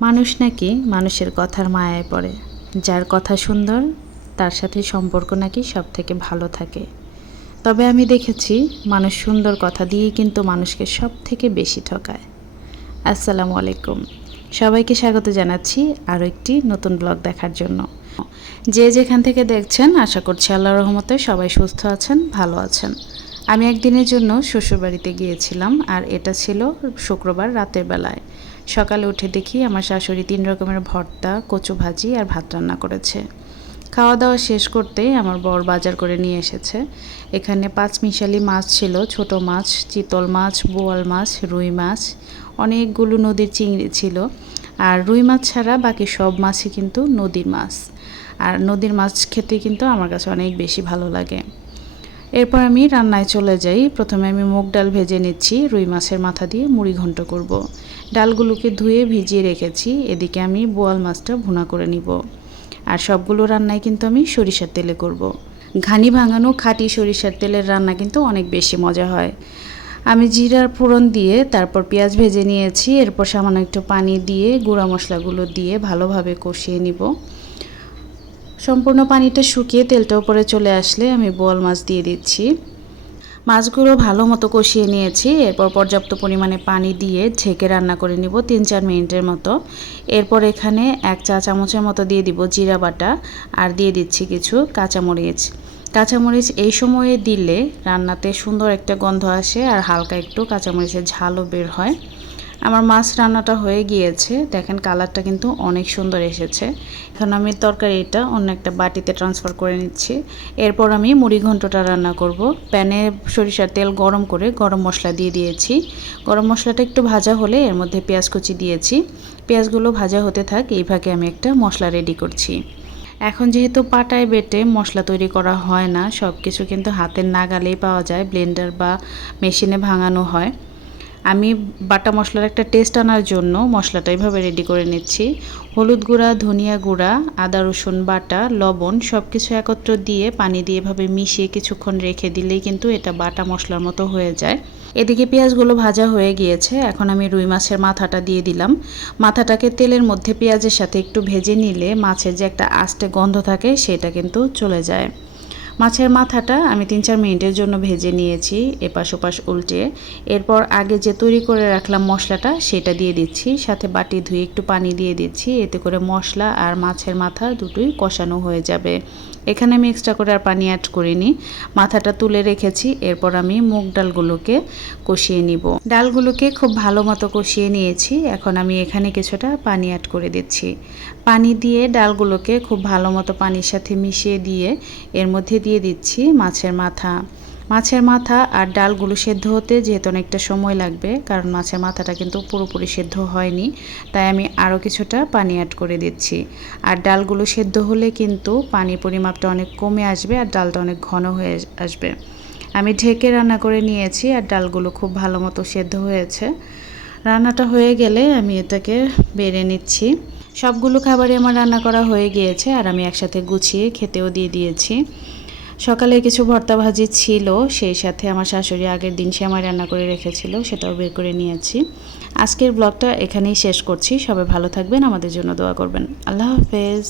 মানুষ নাকি মানুষের কথার মায়ায় পড়ে। যার কথা সুন্দর, তার সাথে সম্পর্ক নাকি সব থেকে ভালো থাকে। তবে আমি দেখেছি, মানুষ সুন্দর কথা দিয়েই কিন্তু মানুষকে সব থেকে বেশি ঠকায়। আসসালামু আলাইকুম। সবাইকে স্বাগত জানাচ্ছি আরও একটি নতুন ব্লগ দেখার জন্য। যে যেখান থেকে দেখছেন, আশা করছি আল্লাহ রহমতে সবাই সুস্থ আছেন, ভালো আছেন। আমি একদিনের জন্য শ্বশুরবাড়িতে গিয়েছিলাম, আর এটা ছিল শুক্রবার রাতের বেলায়। সকালে উঠে দেখি আমার শাশুড়ি তিন রকমের ভর্তা, কচু ভাজি আর ভাত রান্না করেছে। খাওয়া দাওয়া শেষ করতেই আমার বর বাজার করে নিয়ে এসেছে। এখানে পাঁচ মিশালি মাছ ছিল, ছোট মাছ, চিতল মাছ, বোয়াল মাছ, রুই মাছ, অনেকগুলো নদীর চিংড়ি ছিল। আর রুই মাছ ছাড়া বাকি সব মাছই কিন্তু নদীর মাছ। আর নদীর মাছ খেতে কিন্তু আমার কাছে অনেক বেশি ভালো লাগে। এরপর আমি রান্নায় চলে যাই প্রথমে আমি মুগ ডাল ভেজে নিচ্ছি, রুই মাছের মাথা দিয়ে মুড়ি ঘন্ট করব। ডালগুলোকে ধুয়ে ভিজিয়ে রেখেছি, এদিকে আমি বোয়াল মাছটা ভুনা করে নিব আর সবগুলো রান্নায় কিন্তু আমি সরিষার তেলে করব। ঘানি ভাঙানো খাঁটি সরিষার তেলের রান্না কিন্তু অনেক বেশি মজা হয় আমি জিরার ফোড়ন দিয়ে তারপর পেঁয়াজ ভেজে নিয়েছি, এরপর সামান্য একটু পানি দিয়ে গুঁড়া মশলাগুলো দিয়ে ভালোভাবে কষিয়ে নিব সম্পূর্ণ পানিটা শুকিয়ে তেলটা উপরে চলে আসলে আমি বোয়াল মাছ দিয়ে দিচ্ছি। মাছগুলো ভালো মতো কষিয়ে নিয়েছি, এরপর পর্যাপ্ত পরিমাণে পানি দিয়ে ঢেকে রান্না করে নিব তিন চার মিনিটের মতো। এরপর এখানে এক চা চামচের মতো দিয়ে দিব জিরা বাটা আর দিয়ে দিচ্ছি কিছু কাঁচামরিচ। কাঁচামরিচ এই সময়ে দিলে রান্নাতে সুন্দর একটা গন্ধ আসে আর হালকা একটু কাঁচামরিচের ঝালও বের হয়। আমার মাছ রান্নাটা হয়ে গিয়েছে। দেখেন কালারটা কিন্তু অনেক সুন্দর এসেছে। এখন আমি তরকারিটা অন্য একটা বাটিতে ট্রান্সফার করে নিচ্ছি। এরপর আমি মুড়ি ঘন্টটা রান্না করব। প্যানে সরিষার তেল গরম করে গরম মশলা দিয়ে দিয়েছি। গরম মশলাটা একটু ভাজা হলে এর মধ্যে পেঁয়াজ কুচি দিয়েছি। পেঁয়াজগুলো ভাজা হতে থাক, এই ভাগে আমি একটা মশলা রেডি করছি। এখন যেহেতু পাটায় বেটে মশলা তৈরি করা হয় না সব কিছু কিন্তু হাতের নাগালেই পাওয়া যায় ব্লেন্ডার বা মেশিনে ভাঙানো হয়। আমি বাটা মশলার একটা টেস্ট আনার জন্য মশলাটা এইভাবে রেডি করে নিচ্ছি। হলুদ গুঁড়া, ধনিয়া গুঁড়া, আদা, রসুন, বাটা, লবণ সব কিছু একত্র দিয়ে পানি দিয়ে এভাবে মিশিয়ে কিছুক্ষণ রেখে দিলেই কিন্তু এটা বাটা মশলার মতো হয়ে যায়। এদিকে পেঁয়াজগুলো ভাজা হয়ে গিয়েছে। এখন আমি রুই মাছের মাথাটা দিয়ে দিলাম। মাথাটাকে তেলের মধ্যে পেঁয়াজের সাথে একটু ভেজে নিলে মাছের যে একটা আস্তে গন্ধ থাকে সেটা কিন্তু চলে যায়। মাছের মাথাটা আমি তিন চার মিনিটের জন্য ভেজে নিয়েছি, এপাশ ওপাশ উল্টে। এরপর আগে যে তৈরি করে রাখলাম মশলাটা, সেটা দিয়ে দিচ্ছি। সাথে বাটি ধুয়ে একটু পানি দিয়ে দিচ্ছি। এতে করে মশলা আর মাছের মাথা দুটোই কষানো হয়ে যাবে। এখানে আমি এক্সট্রা করে আর পানি অ্যাড করিনি। মাথাটা তুলে রেখেছি। এরপর আমি মুগ ডালগুলোকে কষিয়ে নিব। ডালগুলোকে খুব ভালো মতো কষিয়ে নিয়েছি। এখন আমি এখানে কিছুটা পানি অ্যাড করে দিচ্ছি। পানি দিয়ে ডালগুলোকে খুব ভালো মতো পানির সাথে মিশিয়ে দিয়ে এর মধ্যে দিয়ে দিচ্ছি মাছের মাথা। মাছের মাথা আর ডালগুলো সেদ্ধ হতে যেহেতু অনেকটা সময় লাগবে, কারণ মাছের মাথাটা কিন্তু পুরোপুরি সেদ্ধ হয়নি, তাই আমি আরও কিছুটা পানি অ্যাড করে দিচ্ছি। আর ডালগুলো সেদ্ধ হলে কিন্তু পানির পরিমাপটা অনেক কমে আসবে আর ডালটা অনেক ঘন হয়ে আসবে। আমি ঢেকে রান্না করে নিয়েছি আর ডালগুলো খুব ভালো মতো সেদ্ধ হয়েছে। রান্নাটা হয়ে গেলে আমি এটাকে বেড়ে নিচ্ছি। সবগুলো খাবারই আমার রান্না করা হয়ে গিয়েছে আর আমি একসাথে গুছিয়ে খেতেও দিয়ে দিয়েছি। সকালে কিছু ভর্তা ভাজি ছিল, সেই সাথে আমার শাশুড়ি আগের দিন সে আমার রান্না করে রেখেছিল, সেটাও বের করে নিয়েছি। আজকের ব্লগটা এখানেই শেষ করছি, সবাই ভালো থাকবেন, আমাদের জন্য দোয়া করবেন। আল্লাহ হাফেজ।